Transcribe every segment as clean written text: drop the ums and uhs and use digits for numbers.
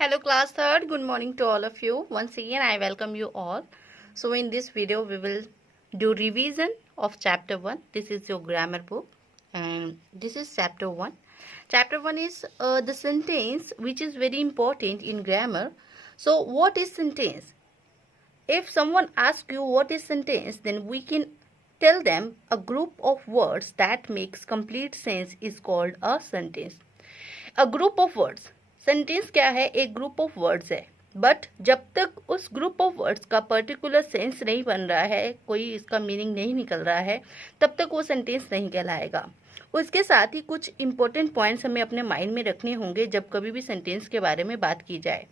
Hello class third, good morning to all of you. Once again I welcome you all. So in this video we will do revision of chapter 1. This is your grammar book and this is chapter 1. Chapter 1 is the sentence, which is very important in grammar. So what is sentence? If someone asks you what is sentence, then we can tell them a group of words that makes complete sense is called a sentence. A group of words, sentence क्या है? एक group of words है, but जब तक उस group of words का particular sense नहीं बन रहा है, कोई इसका मीनिंग नहीं निकल रहा है, तब तक वो सेंटेंस नहीं कहलाएगा. उसके साथ ही कुछ इंपॉर्टेंट पॉइंट्स हमें अपने माइंड में रखने होंगे जब कभी भी सेंटेंस के बारे में बात की जाए.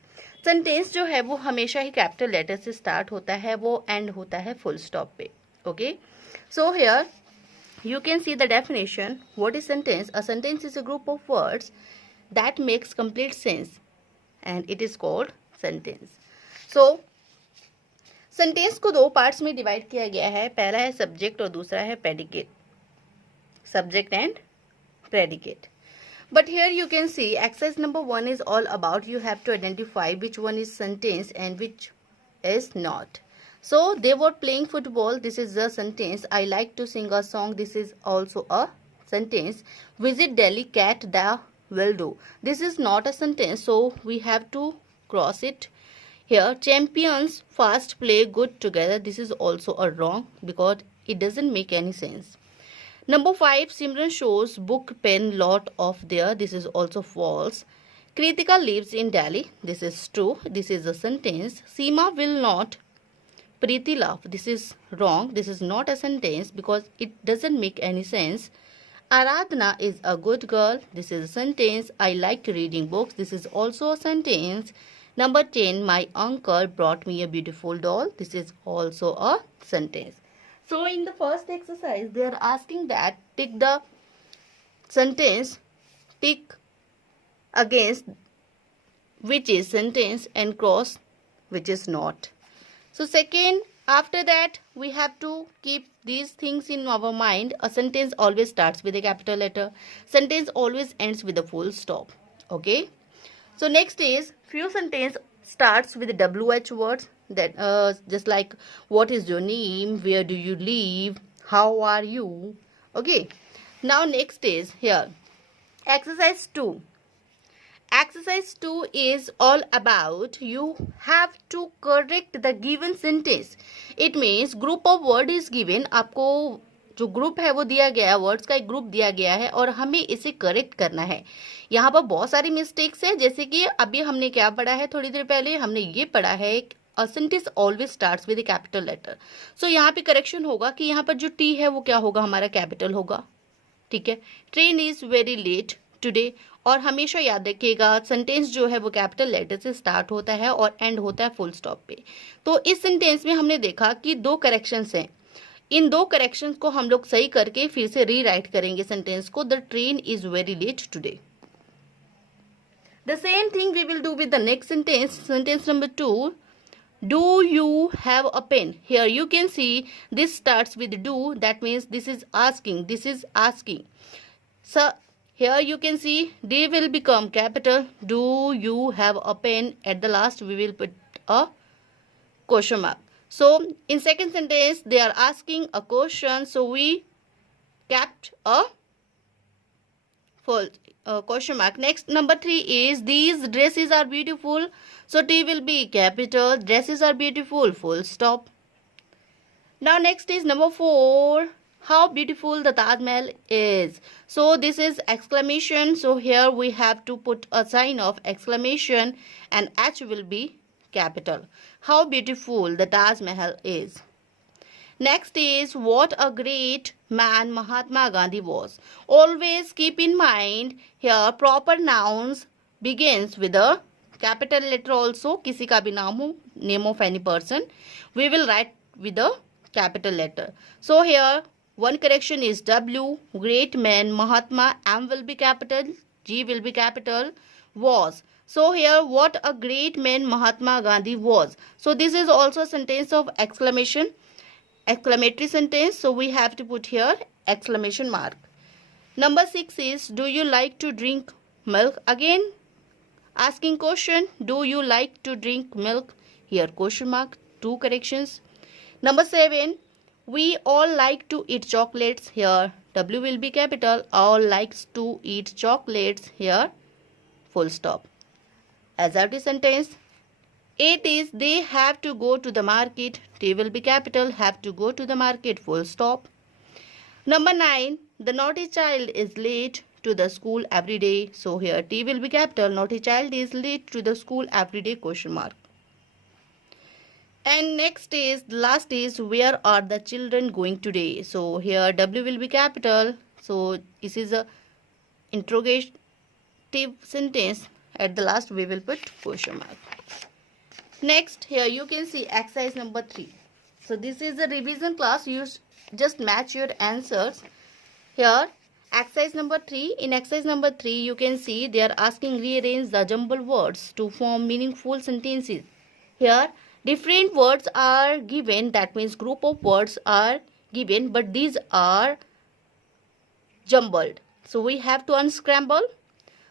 सेंटेंस जो है वो हमेशा ही कैपिटल लेटर से स्टार्ट होता है, वो एंड होता है फुल स्टॉप पे. Okay, so here you can see the definition. What is sentence? A sentence is a group of words that makes complete sense and it is called sentence. So sentence को दो parts में divide किया गया है. पहला है subject और दूसरा है predicate. Subject and predicate. But here you can see exercise number 1 is all about you have to identify which one is sentence and which is not. So they were playing football. This is the sentence. I like to sing a song. This is also a sentence. Visit Delhi, cat the will do. This is not a sentence, so we have to cross it here. Champions fast play good together. This is also a wrong because it doesn't make any sense. Number 5, Simran shows book pen lot of there. This is also false. Kritika lives in Delhi. This is true. This is a sentence. Seema will not Preeti laugh. This is wrong. This is not a sentence because it doesn't make any sense. Aradhana is a good girl. This is a sentence. I like reading books. This is also a sentence. Number 10, my uncle brought me a beautiful doll. This is also a sentence. So in the first exercise, they are asking that tick the sentence, tick against which is sentence and cross which is not. So second, after that we have to keep these things in our mind. A sentence always starts with a capital letter. Sentence always ends with a full stop. Okay. So next is few sentence starts with WH words, that just like what is your name, where do you live, how are you. Okay. Now next is here exercise 2. Exercise 2 is all about you have to correct the given sentence. It means group of word is given. आपको जो group है वो दिया गया है, words का एक group दिया गया है और हमें इसे करेक्ट करना है. यहाँ पर बहुत सारी मिस्टेक्स है, जैसे कि अभी हमने क्या पढ़ा है, थोड़ी देर पहले हमने ये पढ़ा है a sentence always starts with a capital letter. So यहाँ पे करेक्शन होगा कि यहाँ पर जो टी है वो क्या होगा, हमारा कैपिटल होगा. ठीक है. Train is very late today. और हमेशा याद रखिएगा सेंटेंस जो है वो कैपिटल लेटर से स्टार्ट होता है और एंड होता है फुल स्टॉप पे. तो इस सेंटेंस में हमने देखा कि दो करेक्शंस हैं. इन दो करेक्शंस को हम लोग सही करके फिर से रीराइट करेंगे सेंटेंस को. The train is very late today. The same thing we will do with the next sentence. Sentence number 2. Do you have a pen? Here you can see this starts with do. That means this is asking. This is asking. So here you can see they will become capital. Do you have a pen? At the last we will put a question mark. So in second sentence they are asking a question. So we kept a full question mark. Next number 3 is these dresses are beautiful. So T will be capital. Dresses are beautiful. Full stop. Now next is number 4. How beautiful the Taj Mahal is. So this is exclamation. So here we have to put a sign of exclamation and H will be capital. How beautiful the Taj Mahal is. Next is what a great man Mahatma Gandhi was. Always keep in mind here proper nouns begins with a capital letter also. किसी का भी नाम हो, name of any person, we will write with a capital letter. So here one correction is W. Great man Mahatma, M will be capital, G will be capital, was. So here what a great man Mahatma Gandhi was. So this is also a sentence of exclamation, exclamatory sentence. So we have to put here exclamation mark. Number 6 is do you like to drink milk? Again Asking question, do you like to drink milk? Here question mark, 2 corrections. Number 7, we all like to eat chocolates. Here W will be capital. All likes to eat chocolates. Here full stop. Assertive sentence. 8 is they have to go to the market. T will be capital. Have to go to the market. Full stop. Number 9, the naughty child is late to the school every day. So here T will be capital. Naughty child is late to the school every day, question mark. And next is, the last is, where are the children going today? So here W will be capital. So this is a interrogative sentence. At the last we will put question mark. Next, here you can see exercise number 3. So this is a revision class. You just match your answers. Here exercise number 3. In exercise number 3 you can see they are asking rearrange the jumbled words to form meaningful sentences. Here different words are given, that means group of words are given, but these are jumbled. So we have to unscramble.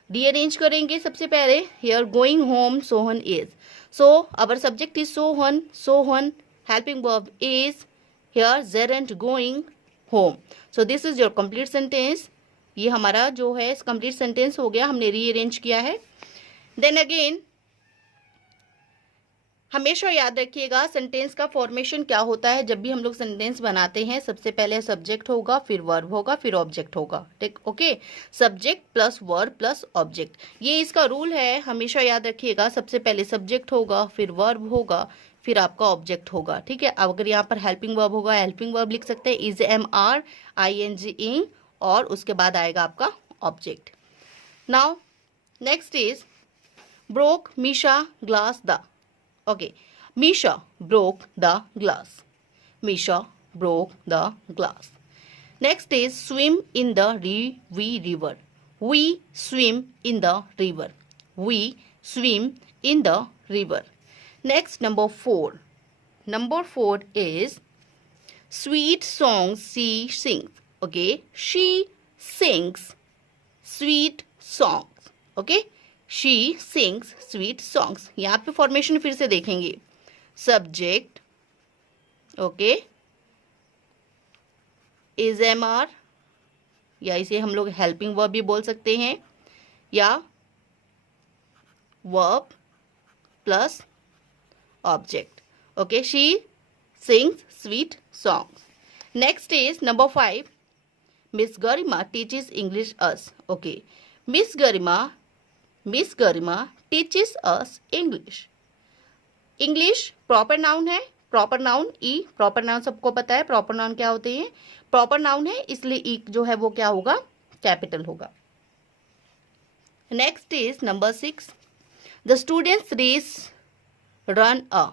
Rearrange करेंगे सबसे पहले. Here going home Sohan is. So our subject is Sohan. Sohan helping verb is. Here Zerent going home. So this is your complete sentence. ये हमारा जो है complete sentence हो गया, हमने rearrange किया है. Then again हमेशा याद रखिएगा सेंटेंस का फॉर्मेशन क्या होता है. जब भी हम लोग सेंटेंस बनाते हैं सबसे पहले सब्जेक्ट होगा, फिर वर्ब होगा, फिर ऑब्जेक्ट होगा. ठीक, okay. Subject plus verb plus object, ये इसका रूल है. हमेशा याद रखिएगा सबसे पहले सब्जेक्ट होगा, फिर वर्ब होगा, फिर आपका ऑब्जेक्ट होगा. ठीक है. अब अगर यहाँ पर हेल्पिंग वर्ब होगा, हेल्पिंग वर्ब लिख सकते हैं is am are I N G ing, और उसके बाद आएगा आपका object. Now next is broke Misha glass the. Okay, Misha broke the glass. Misha broke the glass. Next is swim in the river. We swim in the river. We swim in the river. Next, number 4. Number 4 is sweet songs she sings. Okay, she sings sweet songs. Okay. She sings sweet songs. यहाँ पे formation फिर से देखेंगे. Subject, okay, is am are, या इसे हम लोग helping verb भी बोल सकते हैं, या verb plus object. Okay, she sings sweet songs. Next is number 5. Miss Garima teaches English us. Okay, miss Garima teaches us English. English proper noun है. प्रॉपर नाउन ई, प्रॉपर नाउन सबको पता है proper noun क्या होते हैं. Proper noun है इसलिए ई जो है वो क्या होगा, कैपिटल होगा. Next is number 6. The students race run a.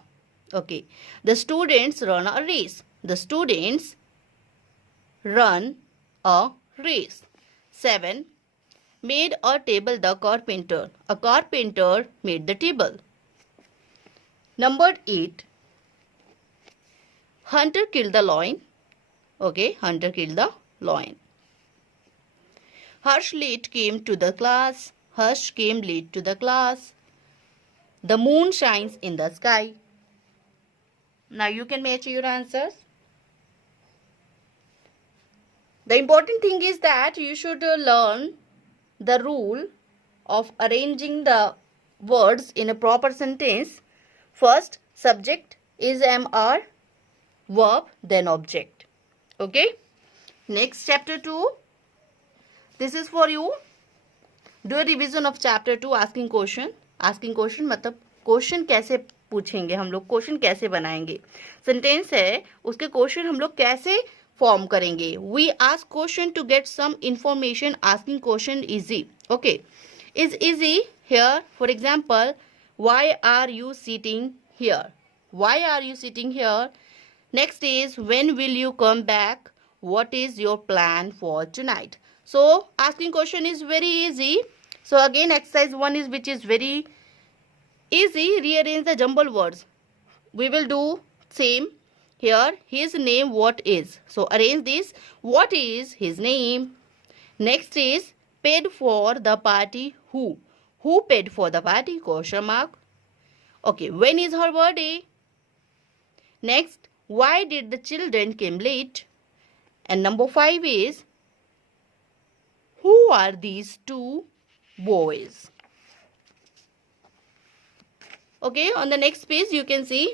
Okay, the students run a race. The students run a race. 7. Made a table the carpenter. A carpenter made the table. Number 8. Hunter killed the lion. Okay, Hunter killed the lion. Harsh late came to the class. Harsh came late to the class. The moon shines in the sky. Now you can match your answers. The important thing is that you should learn the rule of arranging the words in a proper sentence. First subject is MR, verb, then object. Okay. Next chapter 2. This is for you. Do a revision of chapter 2. Asking question. Asking question मतलब question कैसे पूछेंगे हम लोग, question कैसे बनाएंगे. Sentence है उसके question हम लोग कैसे फॉर्म करेंगे. We ask question to get some information. Asking question easy. Okay, is easy. Here for example, why are you sitting here. Why are you sitting here. Next is when will you come back. What is your plan for tonight. So asking question is very easy. So again exercise 1 is which is very easy. Rearrange the jumbled words. We will do same. Here his name what is. So arrange this. What is his name. Next is paid for the party who. Who paid for the party? Question mark. Okay, when is her birthday? Next, why did the children came late? And number 5 is, who are these two boys? Okay, on the next page you can see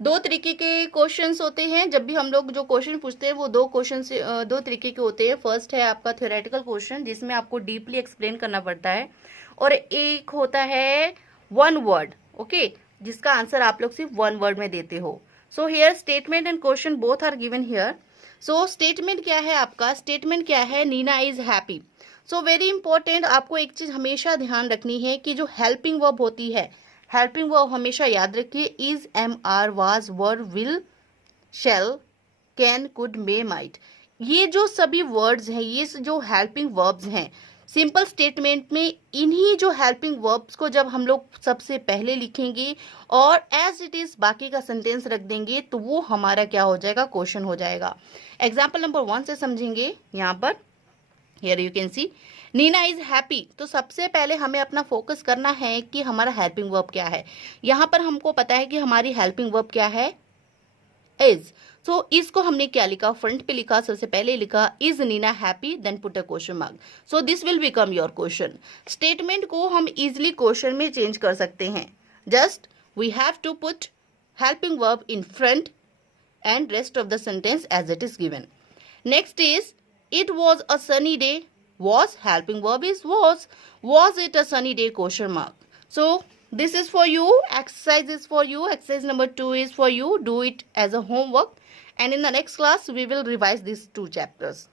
दो तरीके के questions होते हैं. जब भी हम लोग जो क्वेश्चन पूछते हैं वो दो तरीके के होते हैं. फर्स्ट है आपका थ्योरेटिकल क्वेश्चन जिसमें आपको डीपली एक्सप्लेन करना पड़ता है, और एक होता है वन वर्ड, ओके, जिसका आंसर आप लोग सिर्फ वन वर्ड में देते हो. So here statement and question both are given here. So statement क्या है आपका? स्टेटमेंट क्या है? Neena is happy. So very important, आपको एक चीज हमेशा ध्यान रखनी है कि जो हेल्पिंग वर्ब होती है, हेल्पिंग वर्ब हमेशा याद रखिए. Is, am, are, was, were, will, shall, can, could, may, might. ये जो सभी वर्ड्स हैं, ये जो हेल्पिंग वर्ब्स हैं, सिंपल स्टेटमेंट में इन्हीं जो हेल्पिंग वर्ब्स को जब हम लोग सबसे पहले लिखेंगे और एज इट इज बाकी का सेंटेंस रख देंगे तो वो हमारा क्या हो जाएगा? क्वेश्चन हो जाएगा. एग्जाम्पल नंबर 1 से समझेंगे. यहाँ पर here you can see Neena is happy. तो सबसे पहले हमें अपना फोकस करना है कि हमारा हेल्पिंग वर्ब क्या है. यहाँ पर हमको पता है कि हमारी हेल्पिंग वर्ब क्या है? इज. सो इसको हमने क्या लिखा? फ्रंट पे लिखा. सबसे पहले लिखा is Neena happy, then put a question mark. So this will become your question. Statement को हम इजिली क्वेश्चन में चेंज कर सकते हैं. Just we have to put helping verb in front and rest of the sentence as it is given. Next is, it was a sunny day. Was, helping verb is was. Was it a sunny day? Question mark. So this is for you. Exercise is for you. Exercise number 2 is for you. Do it as a homework. And in the next class, we will revise these 2 chapters.